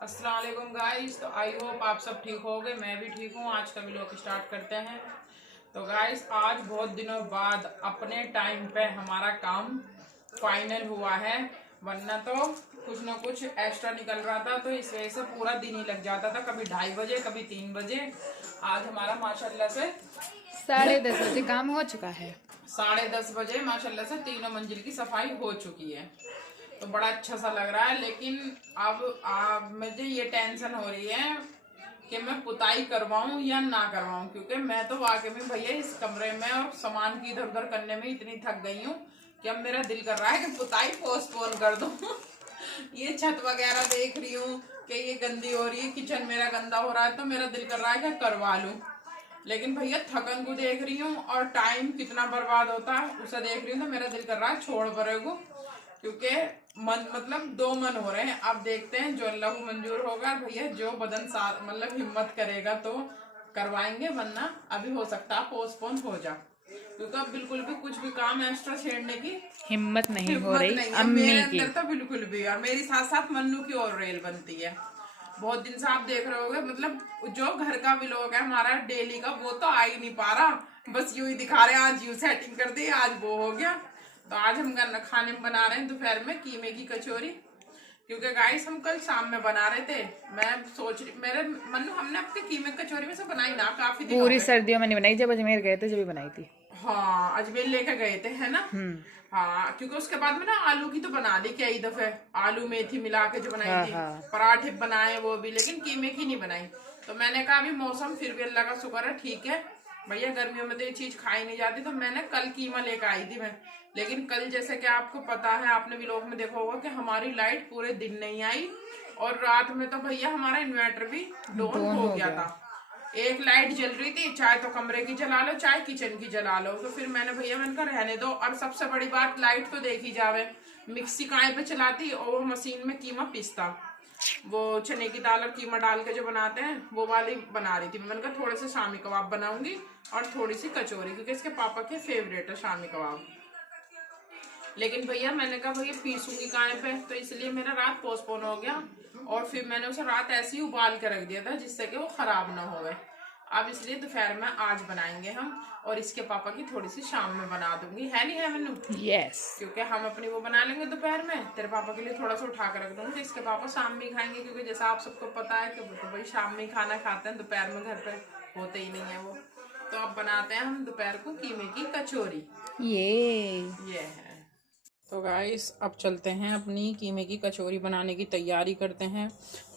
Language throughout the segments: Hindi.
अस्सलाम वालेकुम गाइस। तो आई होप आप सब ठीक होगे, मैं भी ठीक हूँ। आज का व्लॉग स्टार्ट करते हैं। तो गाइस आज बहुत दिनों बाद अपने टाइम पे हमारा काम फाइनल हुआ है, वरना तो कुछ ना कुछ एक्स्ट्रा निकल रहा था, तो इस वजह से पूरा दिन ही लग जाता था, कभी 2:30 बजे कभी 3 बजे। आज हमारा माशाल्लाह से 10:30 बजे काम हो चुका है। 10:30 बजे माशाल्लाह से तीनों मंजिल की सफाई हो चुकी है, तो बड़ा अच्छा सा लग रहा है। लेकिन अब मुझे ये टेंशन हो रही है कि मैं पुताई करवाऊं या ना करवाऊं, क्योंकि मैं तो वाकई में भैया इस कमरे में और सामान की इधर उधर करने में इतनी थक गई हूँ कि अब मेरा दिल कर रहा है कि पुताई पोस्टपोन कर दूं। ये छत वगैरह देख रही हूँ कि ये गंदी हो रही है, किचन मेरा गंदा हो रहा है, तो मेरा दिल कर रहा है कि करवा लूं। लेकिन भैया थकन को देख रही हूँ और टाइम कितना बर्बाद होता है उसे देख रही हूँ, तो मेरा दिल कर रहा है छोड़ परे को, क्योंकि मन मतलब दो मन हो रहे हैं। अब देखते हैं जो अल्लाह को मंजूर होगा भैया, जो बदन साथ मतलब हिम्मत करेगा तो करवाएंगे, वरना अभी हो सकता है पोस्टपोन हो जा, क्योंकि अब बिल्कुल भी कुछ भी काम एक्स्ट्रा छेड़ने की हिम्मत नहीं हो हिम्मत रही नहीं है अम्मी मेरे की। अंदर तो बिल्कुल भी। और मेरी साथ साथ मन्नू की और रेल बनती है। बहुत दिन से आप देख रहे होगे, मतलब जो घर का व्लॉग है हमारा डेली का, वो तो आ ही नहीं पा रहा, बस यूं ही दिखा रहे हैं, आज यूं सेटिंग कर दी, आज वो हो गया। तो आज हम खाने में बना रहे हैं दोपहर में कीमे की कचौरी, क्योंकि गाइस हम कल शाम में बना रहे थे। मैं सोच रही, मेरे मन्नू हमने अपने कीमे की कचौरी में से बनाई ना काफी दिन हो पूरी गए। सर्दियों में नहीं बनाई, जब अजमेर गए थे जब भी बनाई थी। हाँ अजमेर लेके गए थे है ना। हाँ क्योंकि उसके बाद में ना आलू की तो बना ली कई दफे, आलू मेथी मिला के जो बनाई हाँ थी, हाँ। पराठे बनाए वो भी, लेकिन कीमे की नहीं बनाई। तो मैंने कहा अभी मौसम फिर भी अल्लाह का शुक्र है ठीक है भैया, गर्मियों में तो ये चीज खाई नहीं जाती, तो मैंने कल कीमा लेकर आई थी मैं। लेकिन कल जैसे कि आपको पता है, आपने भी लोग में देखा होगा कि हमारी लाइट पूरे दिन नहीं आई, और रात में तो भैया हमारा इन्वर्टर भी डाउन दोन हो हो गया गया। था। एक लाइट जल रही थी, चाहे तो कमरे की जला लो चाहे किचन की जला लो, तो फिर मैंने भैया मैंने कहा रहने दो। और सबसे बड़ी बात, लाइट तो देखी जावे, मिक्सी काय पे चलाती और वो मशीन में कीमा पीसता, वो चने की दाल और कीमा डाल के जो बनाते हैं वो वाली बना रही थी। मैंने कहा थोड़े से शामी कबाब बनाऊंगी और थोड़ी सी कचौरी, क्योंकि इसके पापा के फेवरेट है शामी कबाब। लेकिन भैया मैंने कहा भैया पीसूंगी काय पे, तो इसलिए मेरा रात पोस्टपोन हो गया, और फिर मैंने उसे रात ऐसे ही उबाल के रख दिया था जिससे कि वो खराब ना होवे। अब इसलिए दोपहर में आज बनाएंगे हम, और इसके पापा की थोड़ी सी शाम में बना दूंगी, है नहीं है मनु, यस। क्योंकि हम अपनी वो बना लेंगे दोपहर में, तेरे पापा के लिए थोड़ा सा उठा कर रख दूंगी, इसके पापा शाम में ही खाएंगे, क्योंकि जैसा आप सबको पता है कि वो तो भाई शाम में ही खाना खाते हैं, दोपहर में घर पे होते ही नहीं है वो। तो अब बनाते हैं हम दोपहर को कीमे की कचौरी। ये है। तो गाइस अब चलते हैं अपनी कीमे की कचौरी बनाने की तैयारी करते हैं।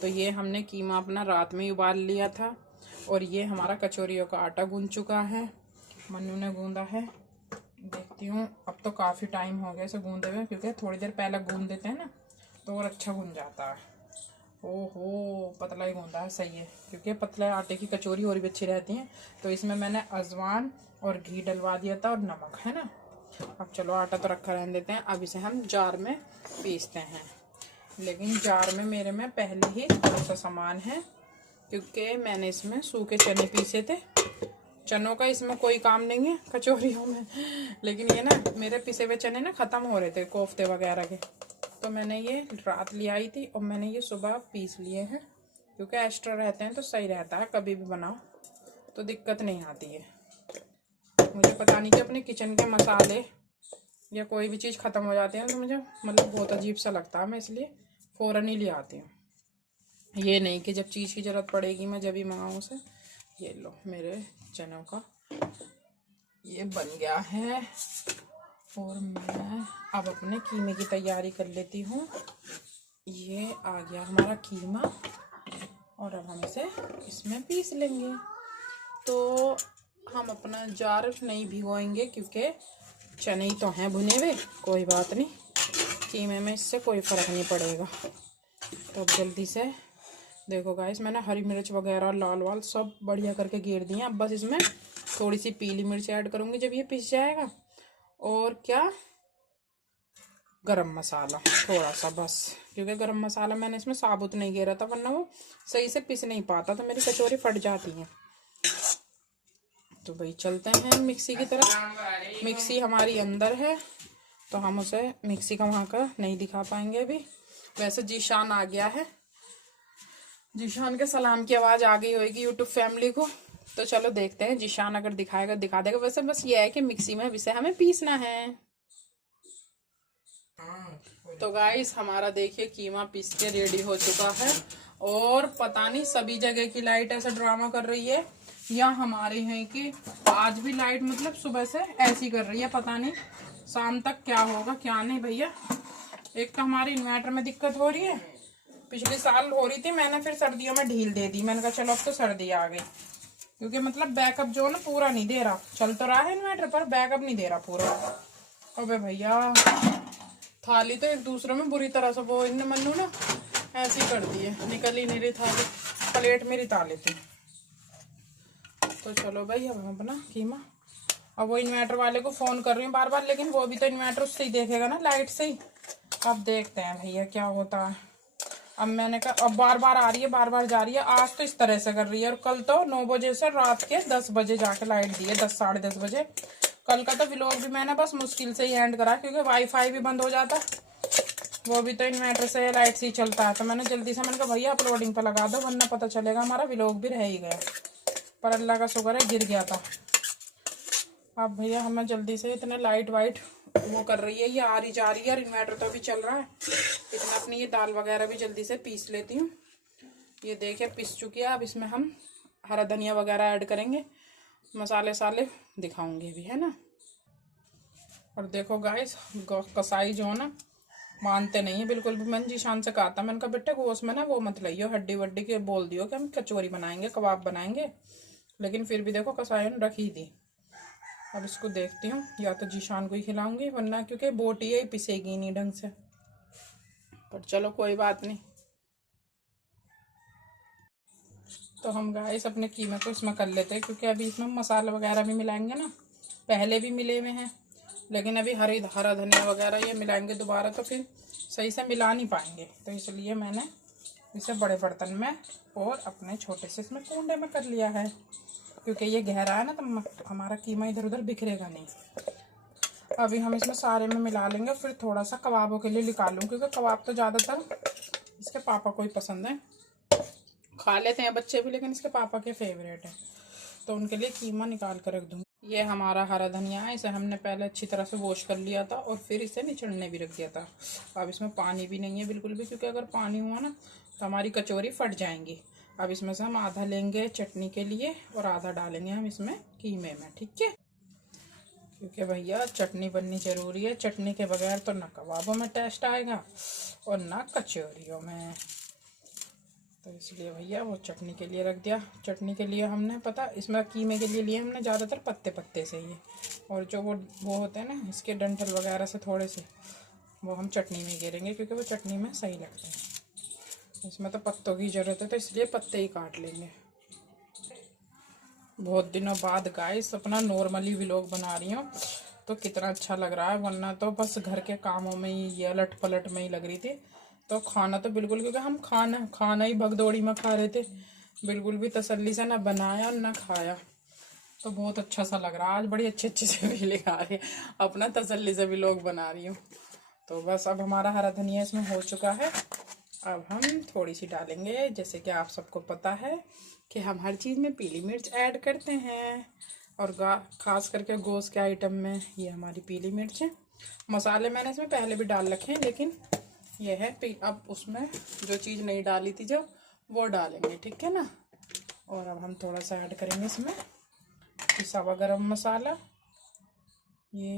तो ये हमने कीमा अपना रात में ही उबाल लिया था, और ये हमारा कचौरियों का आटा गूंद चुका है, मन्नू ने गूंदा है। देखती हूँ, अब तो काफ़ी टाइम हो गया इसे गूंदे हुए, क्योंकि थोड़ी देर पहले गूंद देते हैं ना तो और अच्छा गूंद जाता है। ओहो पतला ही गूंदा है, सही है, क्योंकि पतले आटे की कचौरी और भी अच्छी रहती हैं। तो इसमें मैंने अजवान और घी डलवा दिया था और नमक, है ना। अब चलो आटा तो रखा रहने देते हैं, अब इसे हम जार में पीसते हैं। लेकिन जार में मेरे में पहले ही थोड़ा सा सामान है, क्योंकि मैंने इसमें सूखे चने पीसे थे। चनों का इसमें कोई काम नहीं है कचौरियों में, लेकिन ये ना मेरे पिसे हुए चने ना ख़त्म हो रहे थे कोफ्ते वगैरह के, तो मैंने ये रात ले आई थी और मैंने ये सुबह पीस लिए हैं, क्योंकि एक्स्ट्रा रहते हैं तो सही रहता है, कभी भी बनाओ तो दिक्कत नहीं आती है। मुझे पता नहीं कि अपने किचन के मसाले या कोई भी चीज़ ख़त्म हो जाती है तो मुझे मतलब बहुत अजीब सा लगता है, मैं इसलिए फ़ौरन ही ले आती हूँ। ये नहीं कि जब चीज़ की ज़रूरत पड़ेगी मैं जब ही मंगाऊँ उसे। ये लो मेरे चनों का ये बन गया है, और मैं अब अपने कीमे की तैयारी कर लेती हूँ। ये आ गया हमारा कीमा, और अब हम इसे इसमें पीस लेंगे। तो हम अपना जार नहीं भिगोएंगे, क्योंकि चने ही तो हैं भुने हुए, कोई बात नहीं, कीमे में इससे कोई फ़र्क नहीं पड़ेगा। तो अब जल्दी से देखो गाइस, मैंने हरी मिर्च वगैरह लाल वाल सब बढ़िया करके घेर दिए। अब बस इसमें थोड़ी सी पीली मिर्च ऐड करूँगी जब ये पिस जाएगा, और क्या गरम मसाला थोड़ा सा बस, क्योंकि गरम मसाला मैंने इसमें साबुत नहीं घेरा था, वरना वो सही से पिस नहीं पाता तो मेरी कचौरी फट जाती है। तो भाई चलते हैं मिक्सी की तरफ। मिक्सी हमारी अंदर है तो हम उसे मिक्सी का वहाँ का नहीं दिखा पाएंगे अभी। वैसे जीशान आ गया है, जीशान के सलाम की आवाज आ गई होगी यूट्यूब फैमिली को। तो चलो देखते हैं, जीशान अगर दिखाएगा दिखा देगा। वैसे बस ये है कि मिक्सी में इसे हमें पीसना है। तो गाइस हमारा देखिए कीमा पीस के रेडी हो चुका है। और पता नहीं सभी जगह की लाइट ऐसा ड्रामा कर रही है, या हमारे यहाँ की आज भी लाइट मतलब सुबह से ऐसी कर रही है। पता नहीं शाम तक क्या होगा क्या नहीं भैया। एक तो हमारे इन्वर्टर में दिक्कत हो रही है, पिछले साल हो रही थी, मैंने फिर सर्दियों में ढील दे दी। मैंने कहा चलो अब तो सर्दी आ गई, क्योंकि मतलब बैकअप जो ना पूरा नहीं दे रहा। चल तो रहा है इन्वर्टर पर बैकअप नहीं दे रहा पूरा। अबे भैया थाली तो एक दूसरे में बुरी तरह से वो इन मन्नू ना ऐसी कर दी है, निकल ही नहीं रही थाली, प्लेट मेरी ताले थी। तो चलो भाई अब हम अपना कीमा, अब वो इन्वर्टर वाले को फोन कर रही हूँ बार बार, लेकिन वो भी तो इन्वर्टर उससे ही देखेगा ना, लाइट से ही। अब देखते हैं भैया क्या होता है। अब मैंने कहा अब बार बार आ रही है बार बार जा रही है, आज तो इस तरह से कर रही है। और कल तो 9 बजे से रात के 10 बजे जाके लाइट दी है, 10 साढ़े 10 बजे। कल का तो व्लॉग भी मैंने बस मुश्किल से ही एंड करा, क्योंकि वाईफाई भी बंद हो जाता, वो भी तो इन्वर्टर से लाइट से ही चलता है। तो मैंने जल्दी से मैंने कहा भैया अपलोडिंग पर लगा दो, वरना पता चलेगा हमारा व्लॉग भी रह ही गया। पर अल्लाह का शुक्र है गिर गया था। अब भैया हमें जल्दी से इतने लाइट वाइट वो कर रही है, ये आ रही जा रही है, और इन्वर्टर तो अभी चल रहा है। इतना अपनी ये दाल वगैरह भी जल्दी से पीस लेती हूँ। ये देखिए पिस चुकी है। अब इसमें हम हरा धनिया वगैरह ऐड करेंगे, मसाले साले दिखाऊंगी भी, है ना। और देखो गाइस कसाई जो है ना मानते नहीं है बिल्कुल भी। मैंने जीशान से कहा था, मैंने कहा बेटे गोश्त में ना वो मत लाइयो हड्डी वड्डी के, बोल दियो कि हम कचौरी बनाएंगे कबाब बनाएंगे, लेकिन फिर भी देखो कसाई ने रखी दी। अब इसको देखती हूँ, या तो जीशान को ही खिलाऊंगी, वरना क्योंकि बोटी है पिसेगी नहीं ढंग से। पर चलो कोई बात नहीं। तो हम गाइस अपने कीमे को इसमें कर लेते हैं, क्योंकि अभी इसमें मसाला वगैरह भी मिलाएंगे ना, पहले भी मिले हुए हैं, लेकिन अभी हरा धनिया वगैरह ये मिलाएंगे दोबारा तो फिर सही से मिला नहीं पाएंगे। तो इसलिए मैंने इसे बड़े बर्तन में और अपने छोटे से इसमें कूंडे में कर लिया है, क्योंकि ये गहरा है ना तो हमारा कीमा इधर उधर बिखरेगा नहीं। अभी हम इसमें सारे में मिला लेंगे, फिर थोड़ा सा कबाबों के लिए निकालूँ, क्योंकि कबाब तो ज़्यादातर इसके पापा को ही पसंद है, खा लेते हैं बच्चे भी, लेकिन इसके पापा के फेवरेट है, तो उनके लिए कीमा निकाल कर रख दूँगी। ये हमारा हरा धनिया है, इसे हमने पहले अच्छी तरह से वॉश कर लिया था और फिर इसे निचड़ने भी रख दिया था। अब इसमें पानी भी नहीं है बिल्कुल भी, क्योंकि अगर पानी हुआ ना तो हमारी कचौरी फट जाएंगी। अब इसमें से हम आधा लेंगे चटनी के लिए और आधा डालेंगे हम इसमें कीमे में, ठीक है, क्योंकि भैया चटनी बननी जरूरी है। चटनी के बगैर तो ना कबाबों में टेस्ट आएगा और ना कचौरियों में। तो इसलिए भैया वो चटनी के लिए रख दिया। चटनी के लिए हमने पता इसमें कीमे के लिए लिए हमने ज़्यादातर पत्ते पत्ते से ही, और जो वो होते हैं ना इसके डंठल वगैरह से थोड़े से, वो हम चटनी में घेरेंगे, क्योंकि वो चटनी में सही लगते हैं। इसमें तो पत्तों की ज़रूरत है, तो इसलिए पत्ते ही काट लेंगे। बहुत दिनों बाद गाइस अपना नॉर्मली व्लॉग बना रही हूँ, तो कितना अच्छा लग रहा है, वरना तो बस घर के कामों में ही ये अलट पलट में ही लग रही थी। तो खाना तो बिल्कुल, क्योंकि हम खाना ही भगदौड़ी में खा रहे थे, बिल्कुल भी तसल्ली से ना बनाया ना खाया। तो बहुत अच्छा सा लग रहा है आज, बड़ी अच्छी से फीलिंग आ रही है, अपना तसल्ली से व्लॉग बना रही हूँ। तो बस अब हमारा हरा धनिया इसमें हो चुका है। अब हम थोड़ी सी डालेंगे, जैसे कि आप सबको पता है कि हम हर चीज़ में पीली मिर्च ऐड करते हैं, और खास करके गोश्त के आइटम में ये हमारी पीली मिर्च है। मसाले मैंने इसमें पहले भी डाल रखे हैं, लेकिन ये है अब उसमें जो चीज़ नहीं डाली थी जो वो डालेंगे, ठीक है ना। और अब हम थोड़ा सा ऐड करेंगे इसमें पिसा हुआ गरम मसाला। ये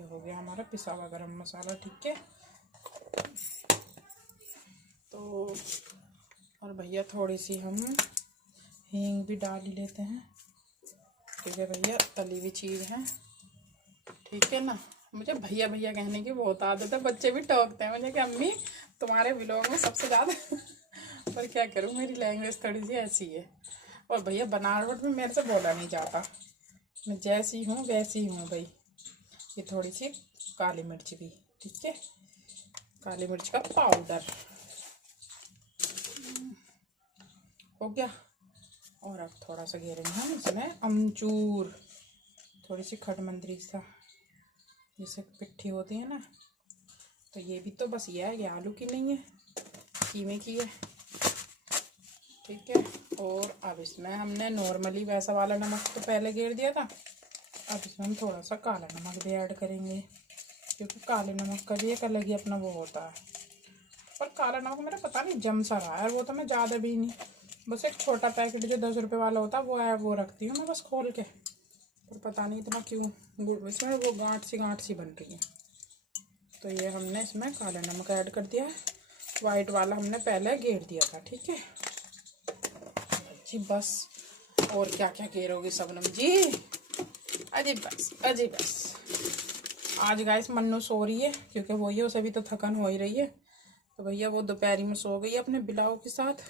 हो गया हमारा पिसा हुआ गरम मसाला, ठीक है। तो और भैया थोड़ी सी हम हींग भी डाल ही लेते हैं, ठीक है भैया, तली हुई चीज़ है, ठीक है ना। मुझे भैया भैया कहने की बहुत आदत है, बच्चे भी टोकते हैं मुझे कि अम्मी तुम्हारे व्लॉग में सबसे ज़्यादा पर क्या करूँ, मेरी लैंग्वेज थोड़ी सी ऐसी है। और भैया बनावट में मेरे से बोला नहीं जाता, मैं जैसी हूँ वैसी हूँ भाई। ये थोड़ी सी काली मिर्च भी, ठीक है, काली मिर्च का पाउडर हो गया। और अब थोड़ा सा घेरेंगे हम इसमें अमचूर, थोड़ी सी खटमंदरी सा, जैसे पिट्ठी होती है ना, तो ये भी तो बस ये है, ये आलू की नहीं है, कीमे की है। ठीक है। और अब इसमें हमने नॉर्मली वैसा वाला नमक तो पहले गेर दिया था, अब इसमें हम थोड़ा सा काला नमक भी ऐड करेंगे, क्योंकि काले नमक का भी एक अलग ही अपना वो होता है। पर काला नमक मेरा पता नहीं जम सा रहा है, वो तो मैं ज़्यादा भी नहीं, बस एक छोटा पैकेट जो 10 रुपये वाला होता है वो है, वो रखती हूँ मैं बस खोल के। पर पता नहीं इतना क्यों इसमें वो गांठ सी बन रही है। तो ये हमने इसमें काला नमक ऐड कर दिया है, वाइट वाला हमने पहले गेर दिया था। ठीक है जी, बस और क्या क्या गेरोगे शबनम जी? अजी बस, अजी बस। आज गाइस मन्नू सो रही है, क्योंकि वो ही उसे भी तो थकन हो ही रही है। तो भैया वो दोपहरी में सो गई है अपने बिलाव के साथ,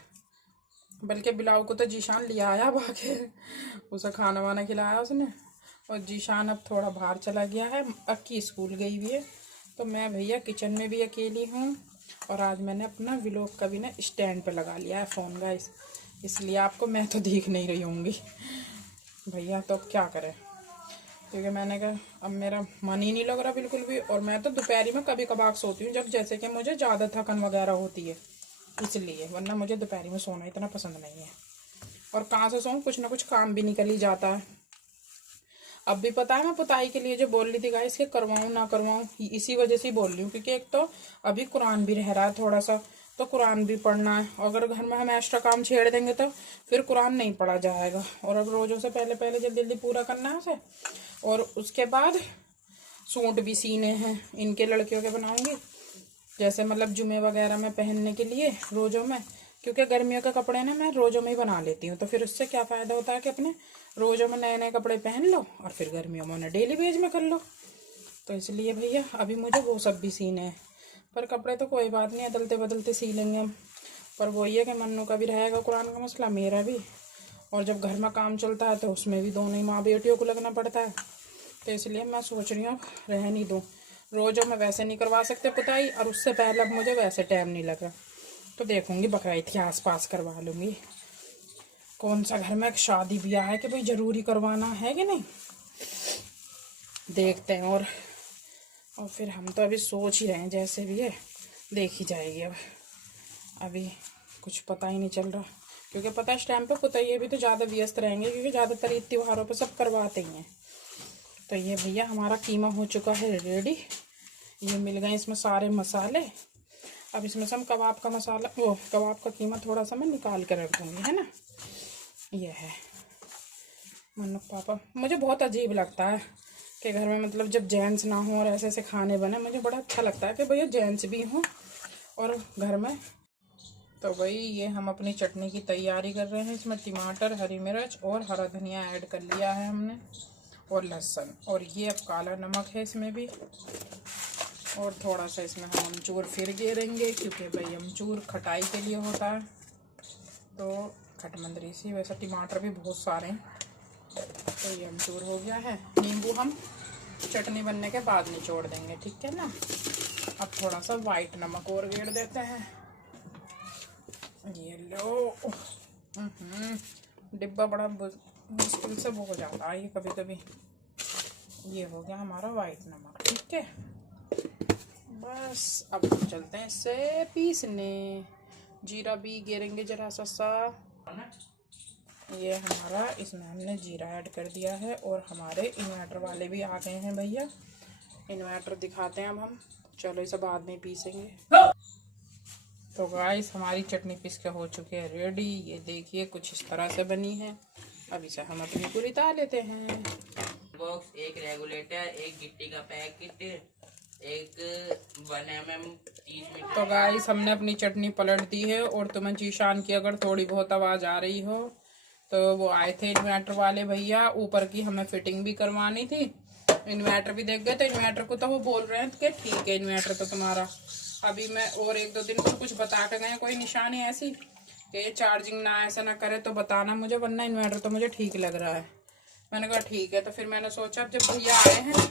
बल्कि बिलाव को तो जीशान लिया आया भागे, उसे खाना वाना खिलाया उसने। और जीशान अब थोड़ा बाहर चला गया है, अक्की स्कूल गई हुई है। तो मैं भैया किचन में भी अकेली हूँ। और आज मैंने अपना व्लॉग का भी ना स्टैंड पे लगा लिया है फ़ोन गाइस, इसलिए आपको मैं तो दिख नहीं रही होंगी भैया। तो अब क्या करें, क्योंकि मैंने कहा अब मेरा मन ही नहीं लग रहा बिल्कुल भी। और मैं तो दोपहरी में कभी कभार सोती हूँ, जब जैसे कि मुझे ज़्यादा थकन वगैरह होती है इसलिए, वरना मुझे दोपहरी में सोना इतना पसंद नहीं है। और कहाँ से सोऊं, कुछ ना कुछ काम भी निकल ही जाता है। अब भी पता है मैं पुताई के लिए जो बोल रही थी गाइस कि करवाऊँ ना करवाऊँ, इसी वजह से ही बोल रही हूँ, क्योंकि एक तो अभी कुरान भी रह रहा है थोड़ा सा, तो कुरान भी पढ़ना है। अगर घर में हम एक्स्ट्रा काम छेड़ देंगे तो फिर कुरान नहीं पढ़ा जाएगा। और अब रोज़ों से पहले पहले जल्दी जल्दी पूरा करना है उसे। और उसके बाद सूट भी सीने हैं, इनके लड़कियों के बनाऊंगी, जैसे मतलब जुमे वगैरह में पहनने के लिए रोज़ों में, क्योंकि गर्मियों के कपड़े ना मैं रोज़ों में ही बना लेती हूँ। तो फिर उससे क्या फ़ायदा होता है कि अपने रोज़ों में नए नए कपड़े पहन लो और फिर गर्मियों में उन्हें डेली वेज में कर लो। तो इसलिए भैया अभी मुझे वो सब भी सीने हैं। पर कपड़े तो कोई बात नहीं, बदलते बदलते सी लेंगे हम। पर वही है कि मन्नू का भी रहेगा कुरान का मसला, मेरा भी। और जब घर में काम चलता है तो उसमें भी दोनों ही माँ बेटियों को लगना पड़ता है। तो इसलिए मैं सोच रही हूँ रह नहीं दूँ, रोज़ों में वैसे नहीं करवा सकते पुताई, और उससे पहले अब मुझे वैसे टाइम नहीं लगा। तो देखूँगी बकरीद के आसपास करवा लूँगी। कौन सा घर में एक शादी ब्याह है कि भाई ज़रूरी करवाना है कि नहीं, देखते हैं। और फिर हम तो अभी सोच ही रहे हैं, जैसे भी है देखी जाएगी। अब अभी कुछ पता ही नहीं चल रहा, क्योंकि पता है इस टाइम पे पुताई भी तो ज़्यादा व्यस्त रहेंगे, क्योंकि ज़्यादातर ईद त्योहारों पे सब करवाते ही हैं। तो ये भैया हमारा कीमा हो चुका है रेडी, ये मिल गए इसमें सारे मसाले। अब इसमें से हम कबाब का मसाला, वो कबाब का कीमा थोड़ा सा मैं निकाल कर रख दूँगी, है ना। ये है मन्नू पापा, मुझे बहुत अजीब लगता है कि घर में मतलब जब जेंट्स ना हो और ऐसे ऐसे खाने बने, मुझे बड़ा अच्छा लगता है कि भैया जेंट्स भी हों और घर में। तो भाई ये हम अपनी चटनी की तैयारी कर रहे हैं। इसमें टमाटर, हरी मिर्च और हरा धनिया ऐड कर लिया है हमने, और लहसुन, और ये अब काला नमक है इसमें भी। और थोड़ा सा इसमें हम अमचूर फिर गेरेंगे, क्योंकि भाई अमचूर खटाई के लिए होता है, तो खटमंदरी सी। वैसे टमाटर भी बहुत सारे हैं। तो ये अमचूर हो गया है, नींबू हम चटनी बनने के बाद निचोड़ देंगे, ठीक है ना। अब थोड़ा सा वाइट नमक और गेर देते हैं। ये लो, डिब्बा बड़ा मुश्किल से वो हो जाता है ये कभी कभी। ये हो गया हमारा वाइट नमक, ठीक है। बस अब हम चलते हैं इसे पीसने। जीरा भी गेरेंगे जरा सा। ये हमारा, इसमें हमने जीरा ऐड कर दिया है। और हमारे इन्वर्टर वाले भी आ गए हैं भैया, इन्वर्टर दिखाते हैं अब हम। चलो इसे बाद में पीसेंगे। तो गाइस हमारी चटनी पीस के हो चुकी है रेडी। ये देखिए कुछ इस तरह से बनी है। अब इसे हम अपनी पूरी ताल लेते हैं। बॉक्स, एक रेगुलेटर, एक गिट्टी का पैकेट, एक 1 mm 30 मीटर। तो गाइस हमने अपनी चटनी पलट दी है। और तुम्हें जीशान की अगर थोड़ी बहुत आवाज़ आ रही हो तो वो आए थे इन्वर्टर वाले भैया, ऊपर की हमें फिटिंग भी करवानी थी। इन्वर्टर भी देख गए, तो इन्वर्टर को तो वो बोल रहे हैं कि ठीक है इन्वर्टर तो तुम्हारा। अभी मैं और 1-2 दिन को कुछ बता के गए, कोई निशानी ऐसी कि ये चार्जिंग ना ऐसा ना करे तो बताना मुझे, वरना इन्वर्टर तो मुझे ठीक लग रहा है। मैंने कहा ठीक है। तो फिर मैंने सोचा अब जब भैया आए हैं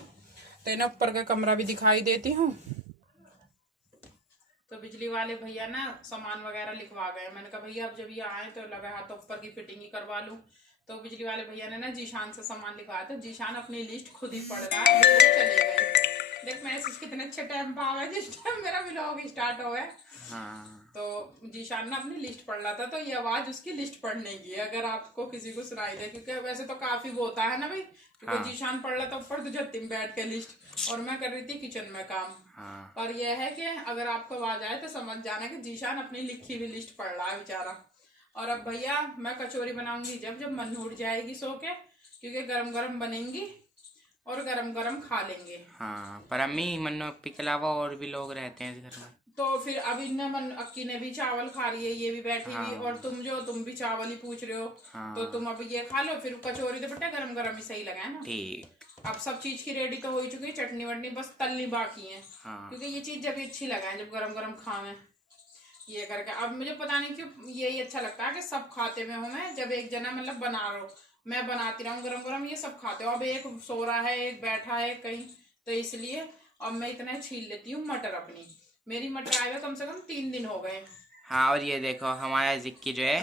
तो इन्हें ऊपर का कमरा भी दिखाई देती हूँ। तो बिजली वाले भैया ना सामान वगैरह लिखवा गए। मैंने कहा भैया अब जब ये आए तो लगा हाथ तो ऊपर की फिटिंग ही करवा लूँ। तो बिजली वाले भैया ने ना जीशान से सामान लिखवाया, तो जीशान अपनी लिस्ट खुद ही पढ़ रहा है, चले गए। देख मैसेज कितने अच्छे टाइम पर आवा है, जिस टाइम मेरा व्लॉग स्टार्ट हो गया। हाँ तो जीशान ने अपनी लिस्ट पढ़ रहा था, तो ये आवाज उसकी लिस्ट पढ़ने की है, अगर आपको किसी को सुनाई दे, क्योंकि वैसे तो काफी वो होता है ना भाई, क्योंकि हाँ। जीशान पढ़ रहा था ऊपर तो छत्ती में बैठ के लिस्ट, और मैं कर रही थी किचन में काम। हाँ। और यह है कि अगर आपको आवाज आए तो समझ जाना कि जीशान अपनी लिखी हुई लिस्ट पढ़ रहा है बेचारा। और अब भैया मैं कचौरी बनाऊंगी जब जब मन उठ जाएगी सो के, क्योंकि गरम गरम बनेंगी और गरम गरम खा लेंगे। हाँ, पर अम्मी मन्नू अप्पी के अलावा और भी लोग रहते हैं इस घर में। तो फिर अभी न मन अक्की ने भी चावल खा रही है, ये भी बैठी हुई, हाँ। और तुम भी चावल ही पूछ रहे हो। हाँ। तो तुम अभी ये खा लो, फिर कचौरी तो बेटा गरम गरम ही सही लगा है ना। ठीक। अब सब चीज की रेडी तो हो ही चुकी है, चटनी वटनी बस तलनी बाकी है। हाँ। क्योंकि ये चीज जब अच्छी लगा है जब गरम गरम खावे ये करके। अब मुझे पता नहीं क्यों यही अच्छा लगता है कि सब खाते हुए हो, मैं जब एक जना मतलब बना रहा हूँ, मैं बनाती रहूँ गरम गरम, ये सब खाते हो। अब एक सो रहा है, एक बैठा है कहीं, तो इसलिए अब मैं इतना छील लेती हूँ मटर अपनी। मेरी मटर आए हुए कम से कम 3 दिन हो गए। हाँ, और ये देखो हमारा जिक्की जो है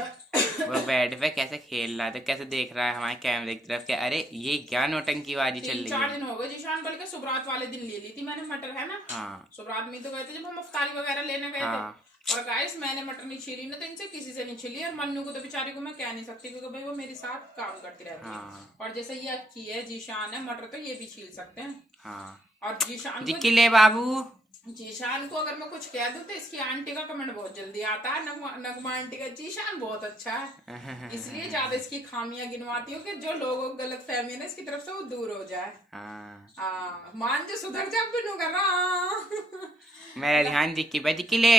वो बेड पे कैसे खेल रहा है, तो कैसे देख रहा है हमारे कैमरे की तरफ, कि अरे ये क्या नौटंकीबाजी चल रही 3-4 है। दिन हो गए जीशान, बल्कि सुबरात वाले दिन ले ली थी मैंने मटर, है ना। हाँ। सुबरात में तो गए थे जब हम अफ्तारी वगैरह लेने गए हाँ। थे। और गाइस मैंने मटर नहीं छीली ना, तो इनसे किसी से नहीं छिली, और मन्नू को तो बेचारी को मैं कह नहीं सकती, क्योंकि भाई वो मेरे साथ काम करती रहती है। हाँ। और जैसे ये अक्की है, जीशान है, मटर तो ये भी छील सकते हैं। हाँ। और जीशान जिक्की ले बाबू। जीशान को अगर मैं कुछ कह दूं तो इसकी आंटी का कमेंट बहुत जल्दी आता है, नगमा आंटी का जीशान बहुत अच्छा है, इसलिए ज्यादा इसकी खामियां गिनवाती हूँ कि जो लोगों को गलत फहमी है ना इसकी तरफ से वो दूर हो जाए। हाँ। मान जो सुधर जा बिनू कर रहा। मेरा ध्यान जिक्की पे, जिक्की ले।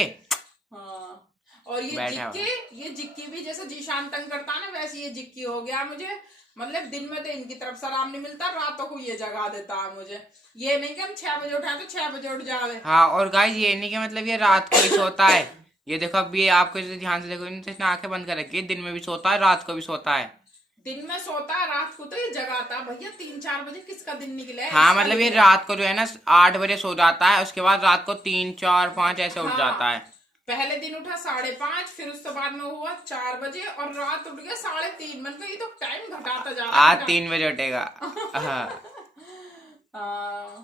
हाँ, और ये बैठा जिक्की भी जैसे जीशान तंग करता है ना, वैसे ये जिक्की हो गया मुझे। मतलब दिन में तो इनकी तरफ से आराम नहीं मिलता, रातों को ये जगा देता है मुझे। ये नहीं कि हम 6 बजे उठाए तो 6 बजे उठ जावे। हाँ, और गाइस ये नहीं कि मतलब ये रात को भी सोता है। ये देखो अब ये आपको ध्यान से देखो, इसने आंखें बंद कर रखी है, दिन में भी सोता है रात को भी सोता है। दिन में सोता है, रात को तो ये जगाता है भैया। 3-4 बजे किसका दिन निकले। हाँ, मतलब ये रात को जो है ना 8 बजे सो जाता है, उसके बाद रात को 3, 4, 5 ऐसे उठ जाता है। पहले दिन उठा 5:30, फिर उसके बाद में हुआ 4 बजे, और रात उठ गया 3:30। मतलब ये तो टाइम घटाता जा रहा है। आज 3 बजे उठेगा।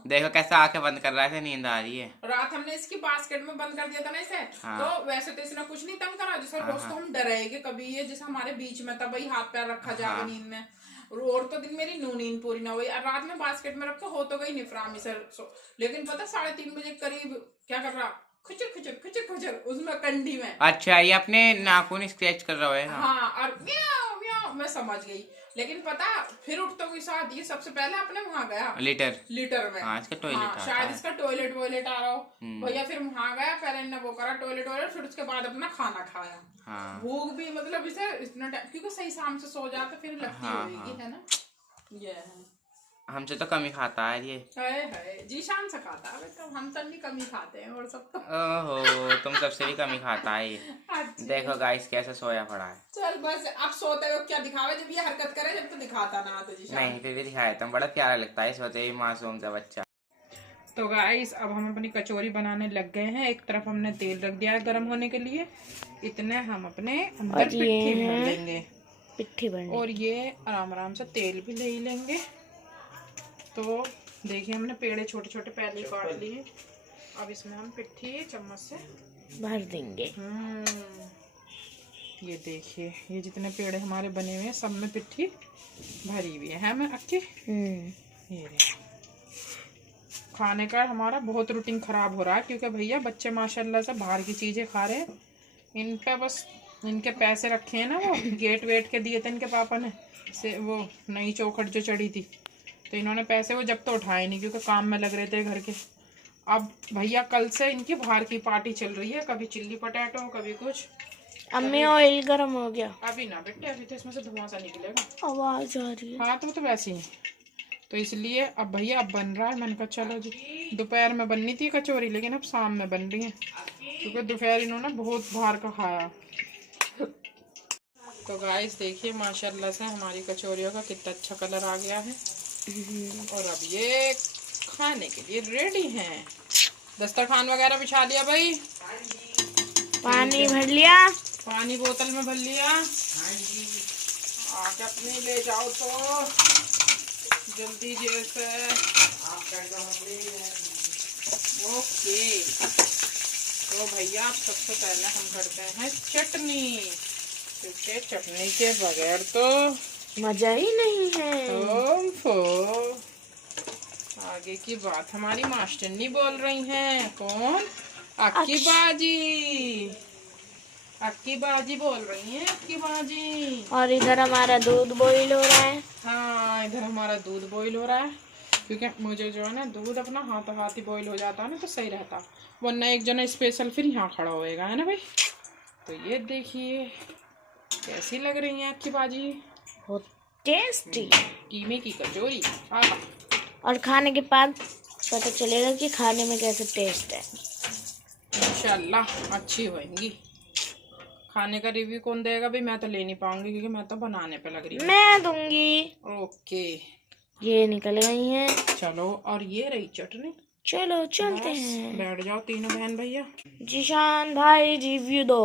देखो कैसा आंखें बंद कर रहा है, नींद आ रही है। रात हमने इसकी बास्केट में बंद कर दिया था ना इसे। हाँ। तो वैसे तो इसने कुछ नहीं तंग करा, जैसे रोज तो हम डरे कि कभी ये जैसे हमारे बीच में था भाई, हाथ पैर रखा जाएगा नींद में, और तो दिन मेरी नींद पूरी ना हुई। रात में बास्केट में रखा हो तो गई निफरामी से, लेकिन पता 3:30 बजे करीब क्या कर रहा, खुचर खुचर खुचर खुचर उसमें कंडी में। अच्छा, ये अपने नाखून स्क्रैच कर रहा है। हाँ, और म्याऊ म्याऊ मैं समझ गई। लेकिन पता फिर उठते के साथ ये सबसे पहले अपने वहां गया लीटर में। हाँ, इसका टॉयलेट शायद इसका टॉयलेट वॉयलेट आ रहा हो भैया। फिर वहां गया, पहले इन्हें वो करा टॉयलेट वॉयलेट, फिर उसके बाद अपना खाना खाया। हाँ। भूख भी मतलब इसे इतना टाइम, क्योंकि सही शाम से सो जाते फिर लगती होगी, है ना। ये है, हमसे तो कम ही खाता है ये। है जीशान से खाता है, तो हम सब भी कम ही खाते हैं, और सब तो ओहो, तुम सबसे भी कम ही खाता है ये। अच्छा। देखो गाइस कैसे सोया पड़ा है। चल बस अब सोते हो क्या दिखावे, जब ये हरकत करे जब तो दिखाता ना तो जीशान। नहीं, फिर भी दिखाया तुम, बड़ा प्यारा लगता है सोते ही मासूम सा बच्चा। तो गाइस अब हम अपनी कचौरी बनाने लग गए हैं। एक तरफ हमने तेल रख दिया है गर्म होने के लिए, इतने हम अपने अंदर पिट्ठी भर लेंगे, पिट्ठी भर, और ये आराम आराम से तेल भी ले लेंगे। तो देखिए हमने पेड़े छोटे छोटे पहले ही काट लिए, अब इसमें हम पिट्ठी चम्मच से भर देंगे। ये देखिए ये जितने पेड़े हमारे बने हुए हैं सब में पिट्ठी भरी हुई है मैं अक्की। ये खाने का हमारा बहुत रूटीन खराब हो रहा है, क्योंकि भैया बच्चे माशाल्लाह से बाहर की चीजें खा रहे हैं। इन पे बस इनके पैसे रखे हैं ना, वो गेट वेट के दिए थे इनके पापा ने, से वो नई चौखट जो चढ़ी थी, तो इन्होंने पैसे वो जब तो उठाए नहीं, क्योंकि काम में लग रहे थे घर के। अब भैया कल से इनकी बाहर की पार्टी चल रही है, कभी चिल्ली पटेटो कभी कुछ। अम्मी ऑयल गर्म हो गया। अभी ना बेटे, अभी तो इसमें से धुआं सा निकलेगा, आवाज आ रही है। हाँ तो वैसे ही, तो इसलिए अब भैया अब बन रहा है। मैंने कहा चलो जी, दोपहर में बननी थी कचौरी, लेकिन अब शाम में बन रही है, क्योंकि दोपहर इन्होंने बहुत बाहर का खाया। तो गाइस देखिए माशाल्लाह से हमारी कचौरियों का कितना अच्छा कलर आ गया है, और अब ये खाने के लिए रेडी हैं। दस्तरखान वगैरह बिछा लिया भाई, पानी भर लिया, पानी बोतल में भर लिया, आके अपनी ले जाओ तो जल्दी जैसे। ओके तो भैया आप सबसे पहले हम करते हैं चटनी, क्योंकि चटनी के बगैर तो मजा ही नहीं है। ओफो, आगे की बात हमारी मास्टरनी बोल रही हैं। कौन? अक्की बाजी, अक्की बाजी बोल रही हैं, अक्की बाजी। और इधर हमारा दूध बॉईल हो रहा है। हाँ, इधर हमारा दूध बॉईल हो रहा है, क्योंकि मुझे जो है ना दूध अपना हाथ हाथ ही बॉईल हो जाता है ना तो सही रहता, वरना एक जना स्पेशल फिर यहाँ खड़ा होएगा, है ना भाई। तो ये देखिए कैसी लग रही है अक्की बाजी, बहुत टेस्टी। कीमे की कचौरी। आहा, और खाने के बाद पता चलेगा कि खाने में कैसे टेस्ट है। इंशाल्लाह अच्छी होंगी। खाने का रिव्यू कौन देगा भाई? मैं तो ले नहीं पाऊंगी क्योंकि मैं तो बनाने पे लग रही हूँ। मैं दूंगी। ओके, ये निकल गई हैं। चलो, और ये रही चटनी। चलो चलते बस, हैं। बैठ जाओ तीनों बहन भैया। जीशान भाई रिव्यू दो।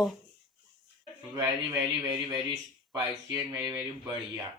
Very very very very spicy and very very बढ़िया।